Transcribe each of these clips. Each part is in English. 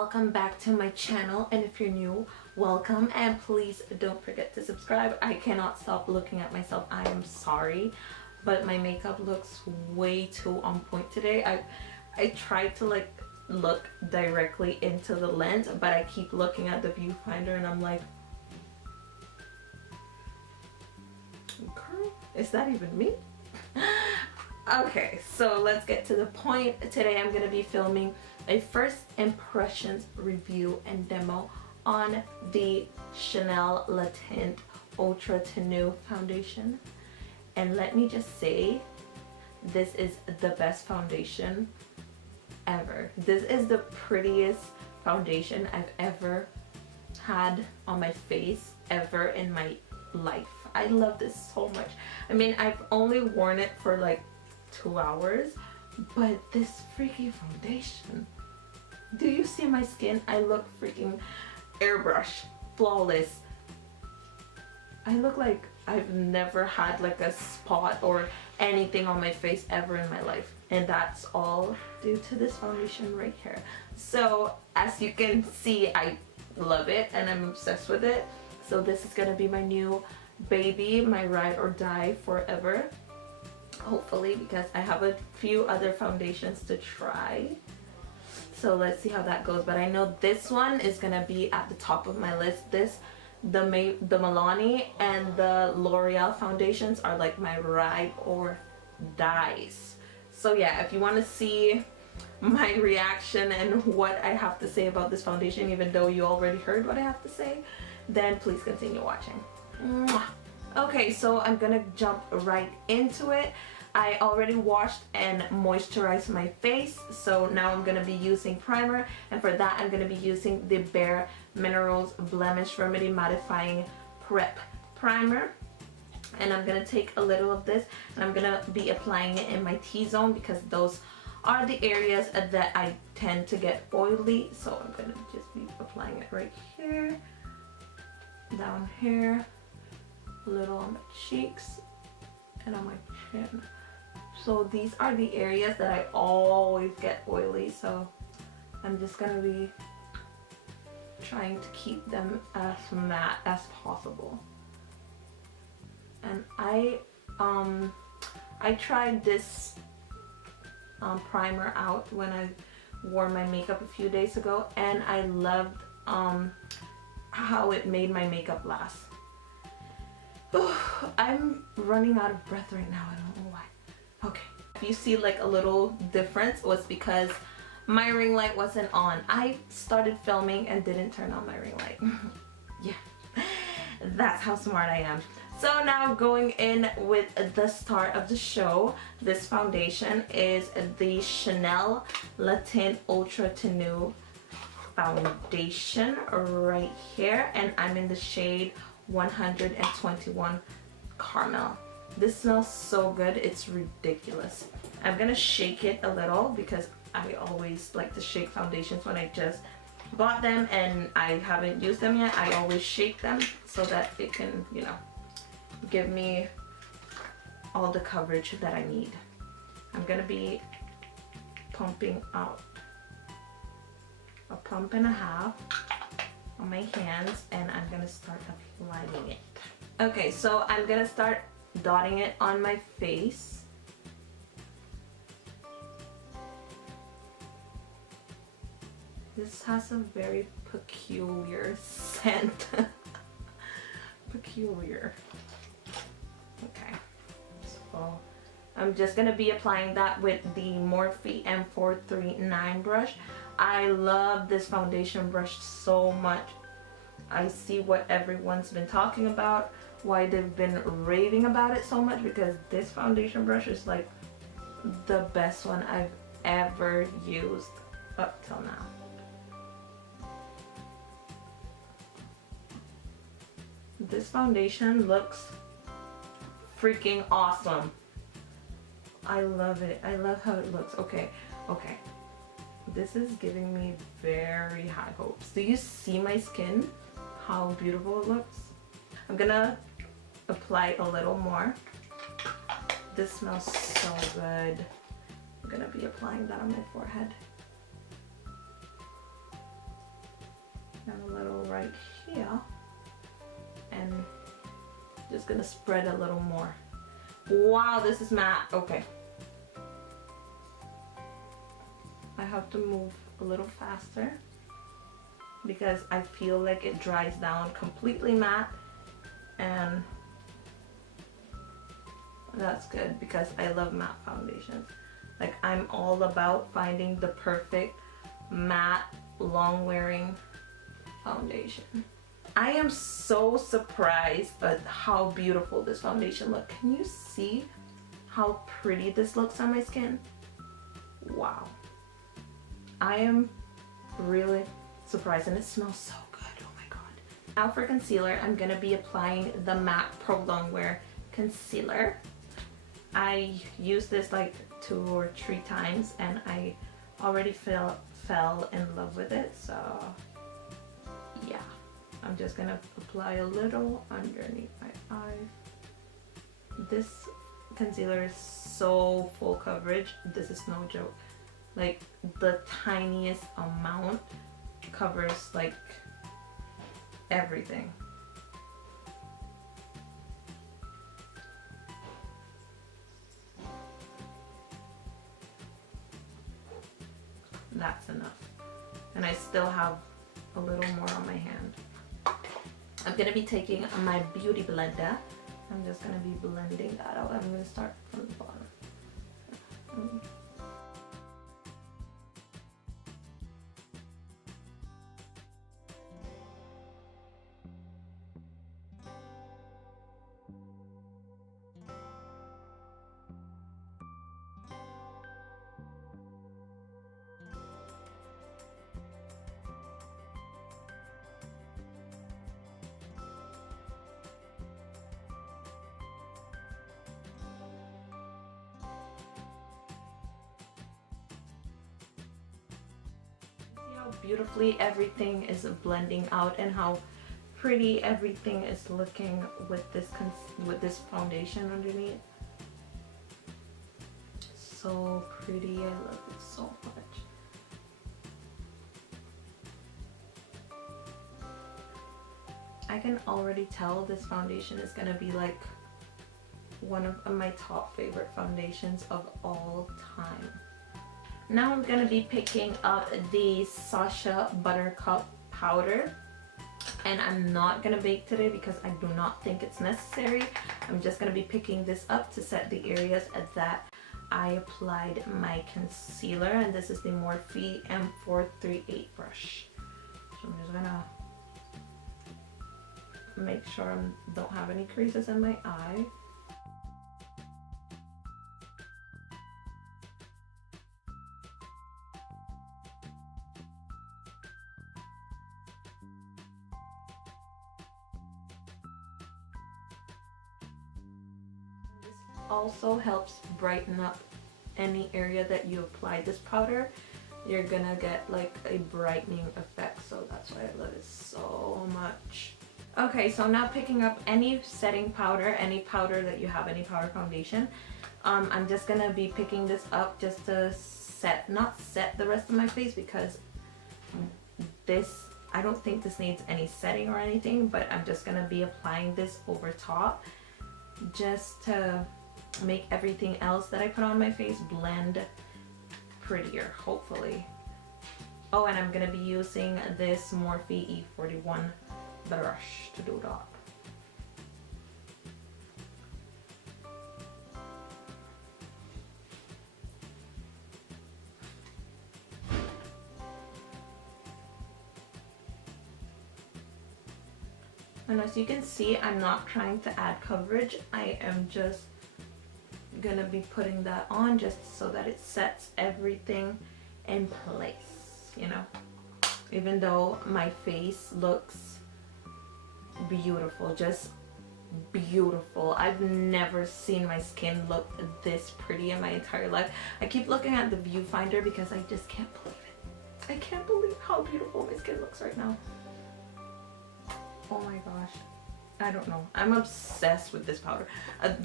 welcome back to my channel, and if you're new, welcome, and please don't forget to subscribe. I cannot stop looking at myself. I am sorry, but my makeup looks way too on point today. I tried to like look directly into the lens, but I keep looking at the viewfinder and I'm like, girl, is that even me? Okay, so let's get to the point. Today I'm going to be filming a first impressions review and demo on the Chanel Le Tint Ultra TENUE foundation. And let me just say, this is the best foundation ever. This is the prettiest foundation I've ever had on my face ever in my life. I love this so much. I mean, I've only worn it for like 2 hours, but this freaking foundation, do you see my skin? I look freaking airbrush flawless. I look like I've never had like a spot or anything on my face ever in my life, and that's all due to this foundation right here. So as you can see, I love it and I'm obsessed with it. So this is gonna be my new baby, my ride or die forever, hopefully, because I have a few other foundations to try. So let's see how that goes, but I know this one is gonna be at the top of my list. The Milani and the L'Oreal foundations are like my ride or dies. So yeah, if you want to see my reaction and what I have to say about this foundation, even though you already heard what I have to say, then please continue watching. Mwah. Okay, so I'm gonna jump right into it. I already washed and moisturized my face, so now I'm gonna be using primer, and for that I'm gonna be using the Bare Minerals Blemish Remedy Mattifying Prep Primer. And I'm gonna take a little of this and I'm gonna be applying it in my T-zone, because those are the areas that I tend to get oily. So I'm gonna just be applying it right here, down here, a little on my cheeks, and on my chin. So these are the areas that I always get oily, so I'm just gonna be trying to keep them as matte as possible. And I tried this primer out when I wore my makeup a few days ago, and I loved how it made my makeup last. I'm running out of breath right now. I don't know why. Okay, if you see like a little difference, was because my ring light wasn't on. I started filming and didn't turn on my ring light. Yeah, that's how smart I am. So now going in with the start of the show, this foundation is the Chanel Le Tint Ultra TENUE foundation right here, and I'm in the shade 121 Carmel. This smells so good, it's ridiculous. I'm gonna shake it a little because I always like to shake foundations when I just bought them and I haven't used them yet. I always shake them so that it can, you know, give me all the coverage that I need. I'm gonna be pumping out a pump and a half on my hands, and I'm gonna start applying it. Okay, so I'm gonna start dotting it on my face. This has a very peculiar scent. Peculiar. Okay, so I'm just gonna be applying that with the Morphe M439 brush. I love this foundation brush so much. I see what everyone's been talking about, why they've been raving about it so much, because this foundation brush is like the best one I've ever used up till now. This foundation looks freaking awesome. I love it. I love how it looks. Okay. This is giving me very high hopes. Do you see my skin? How beautiful it looks? I'm gonna apply a little more. This smells so good. I'm gonna be applying that on my forehead. and a little right here, and just gonna spread a little more. Wow, this is matte. Okay, I have to move a little faster because I feel like it dries down completely matte, and that's good because I love matte foundations. Like, I'm all about finding the perfect matte long wearing foundation. I am so surprised at how beautiful this foundation looks. Can you see how pretty this looks on my skin? Wow. I am really surprised, and it smells so good. Oh my god. Now for concealer, I'm gonna be applying the MAC Pro Longwear Concealer. I used this like 2 or 3 times and I already fell in love with it, so yeah. I'm just gonna apply a little underneath my eyes. This concealer is so full coverage. This is no joke. Like, the tiniest amount covers like everything. That's enough. And I still have a little more on my hand. I'm gonna be taking my beauty blender. I'm just gonna be blending that out. I'm gonna start from the bottom. How beautifully everything is blending out and how pretty everything is looking with this foundation underneath. So pretty. I love it so much. I can already tell this foundation is gonna be like one of my top favorite foundations of all time. Now I'm gonna be picking up the Sasha Buttercup powder, and I'm not gonna bake today because I do not think it's necessary. I'm just gonna be picking this up to set the areas that I applied my concealer, and this is the Morphe M438 brush. So I'm just gonna make sure I don't have any creases in my eye. Also helps brighten up any area that you apply this powder. You're gonna get like a brightening effect, so that's why I love it so much. Okay, so now picking up any setting powder, any powder that you have, any powder foundation. I'm just gonna be picking this up just to not set the rest of my face, because I don't think this needs any setting or anything, but I'm just gonna be applying this over top just to make everything else that I put on my face blend prettier, hopefully. Oh, and I'm gonna be using this Morphe E41 brush to do that. And as you can see, I'm not trying to add coverage. I am just gonna be putting that on just so that it sets everything in place, you know. Even though my face looks beautiful, just beautiful. I've never seen my skin look this pretty in my entire life. I keep looking at the viewfinder because I just can't believe it. I can't believe how beautiful my skin looks right now. Oh my gosh. I don't know. I'm obsessed with this powder,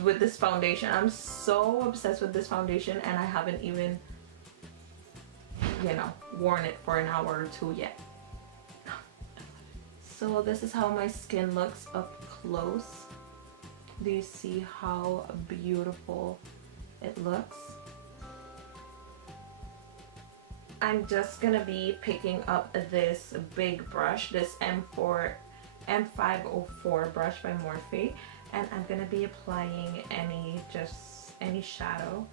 with this foundation. I'm so obsessed with this foundation, and I haven't even, you know, worn it for an hour or 2 yet. So this is how my skin looks up close. Do you see how beautiful it looks? I'm just gonna be picking up this big brush, this M504 brush by Morphe, and I'm gonna be applying any shadow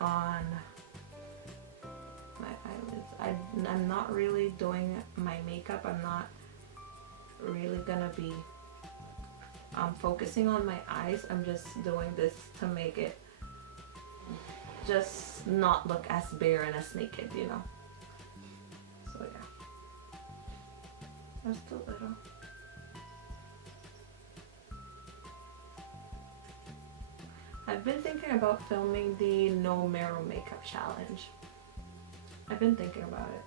on my eyelids. I'm not really doing my makeup. I'm not really gonna be focusing on my eyes. I'm just doing this to make it just not look as bare and as naked, you know. So yeah, just a little. I've been thinking about filming the no mirror makeup challenge. I've been thinking about it.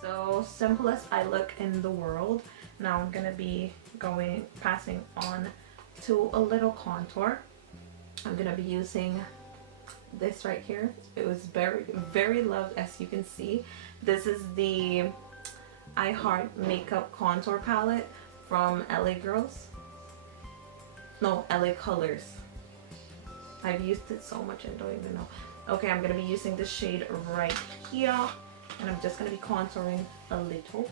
So simplest eye look in the world. Now I'm gonna be passing on to a little contour. I'm gonna be using this right here. It was very loved, as you can see. This is the I Heart Makeup Contour Palette from LA Girls. No, LA Colors. I've used it so much I don't even know. Okay, I'm gonna be using the shade right here. And I'm just going to be contouring a little.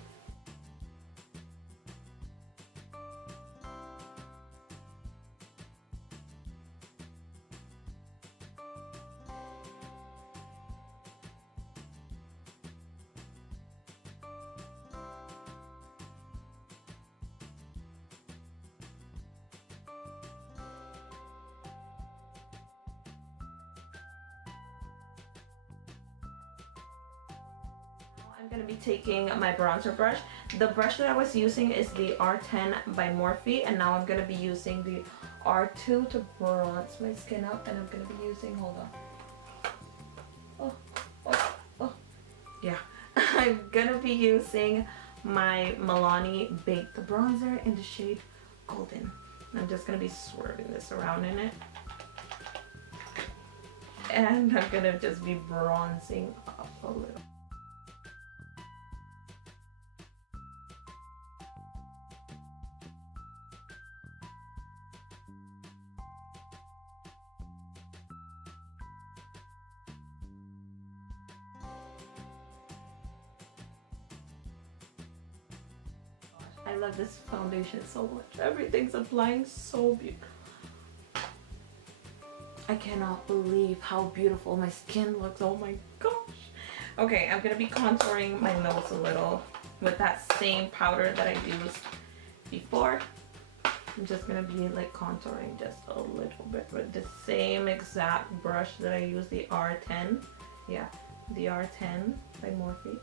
I'm going to be taking my bronzer brush. The brush that I was using is the R10 by Morphe, and now I'm going to be using the R2 to bronze my skin up, and I'm going to be using, hold on. Oh. Yeah. I'm going to be using my Milani Baked Bronzer in the shade Golden. I'm just going to be swirling this around in it. And I'm going to just be bronzing up a little. I love this foundation so much. Everything's applying so beautiful. I cannot believe how beautiful my skin looks. Oh my gosh. Okay, I'm gonna be contouring my nose a little with that same powder that I used before. I'm just gonna be like contouring just a little bit with the same exact brush that I used, the R10. Yeah, the R10 by Morphe.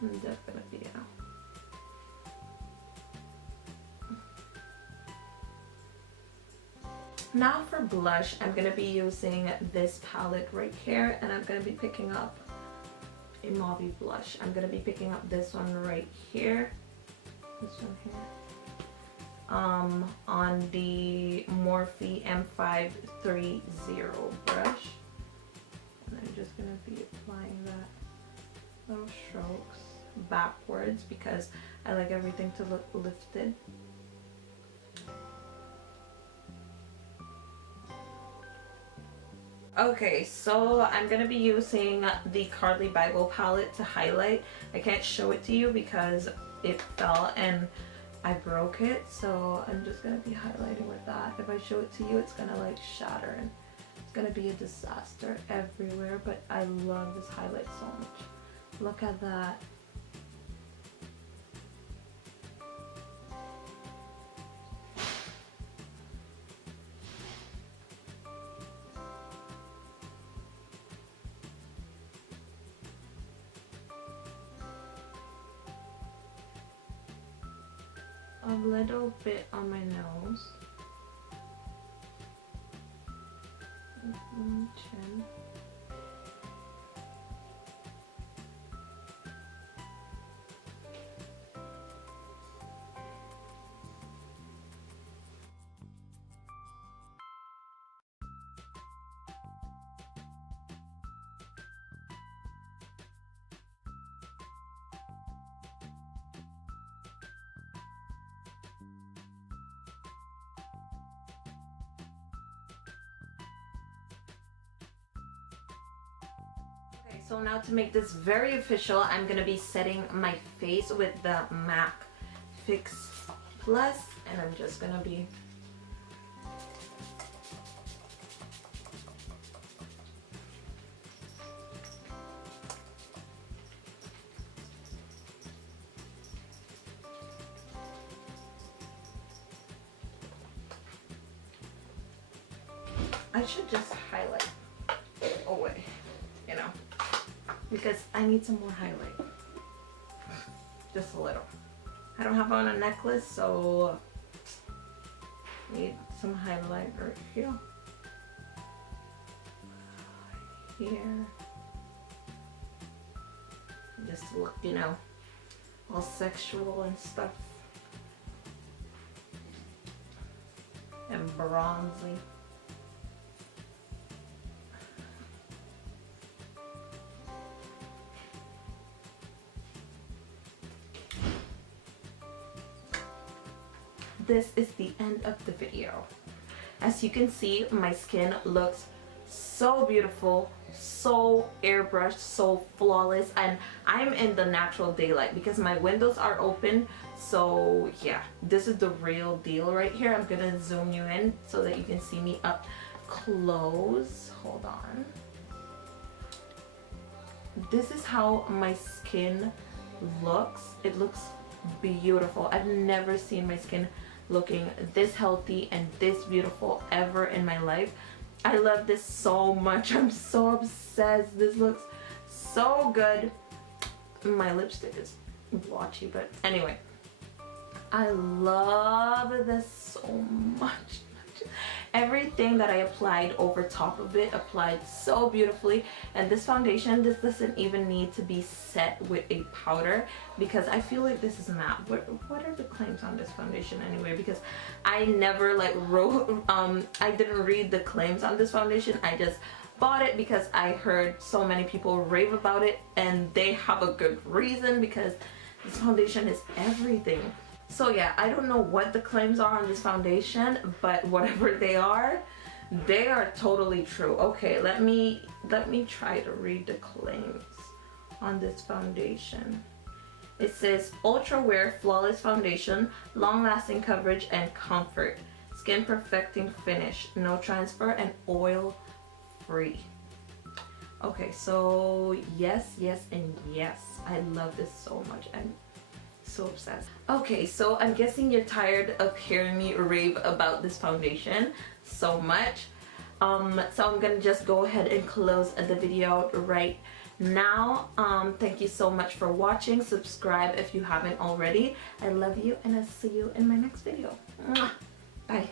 I'm just gonna be, Now for blush, I'm going to be using this palette right here, and I'm going to be picking up a mauve blush. I'm going to be picking up this one right here, this one here, on the Morphe M530 brush. And I'm just going to be applying that little strokes backwards because I like everything to look lifted. Okay, so I'm going to be using the Carly Bible palette to highlight. I can't show it to you because it fell and I broke it, so I'm just gonna be highlighting with that. If I show it to you, it's gonna like shatter and it's gonna be a disaster everywhere, but I love this highlight so much. Look at that. A little bit on my nose. Chin. Okay, so now to make this very official, I'm gonna be setting my face with the MAC Fix Plus, and I'm just gonna be I should just highlight away, you know, because I need some more highlight. Just a little. I don't have on a necklace, so need some highlight right here. Here. Just look, you know, all sexual and stuff. And bronzy. This is the end of the video. As you can see, my skin looks so beautiful, so airbrushed, so flawless, and I'm in the natural daylight because my windows are open. So yeah, this is the real deal right here. I'm gonna zoom you in so that you can see me up close. Hold on. This is how my skin looks. It looks beautiful. I've never seen my skin looking this healthy and this beautiful ever in my life. I love this so much. I'm so obsessed. This looks so good. My lipstick is blotchy, but anyway, I love this so much. Everything that I applied over top of it applied so beautifully, and this foundation, this doesn't even need to be set with a powder because I feel like this is matte. What are the claims on this foundation anyway? Because I never like wrote, I didn't read the claims on this foundation. I just bought it because I heard so many people rave about it, and they have a good reason because this foundation is everything. So yeah, I don't know what the claims are on this foundation, but whatever they are totally true. Okay, let me try to read the claims on this foundation. It says ultra wear flawless foundation, long lasting coverage and comfort, skin perfecting finish, no transfer, and oil free. Okay, so yes, and yes. I love this so much. I'm so obsessed. Okay, so I'm guessing you're tired of hearing me rave about this foundation so much. So I'm gonna just go ahead and close the video right now. Thank you so much for watching. Subscribe if you haven't already. I love you, and I'll see you in my next video. Mwah. Bye.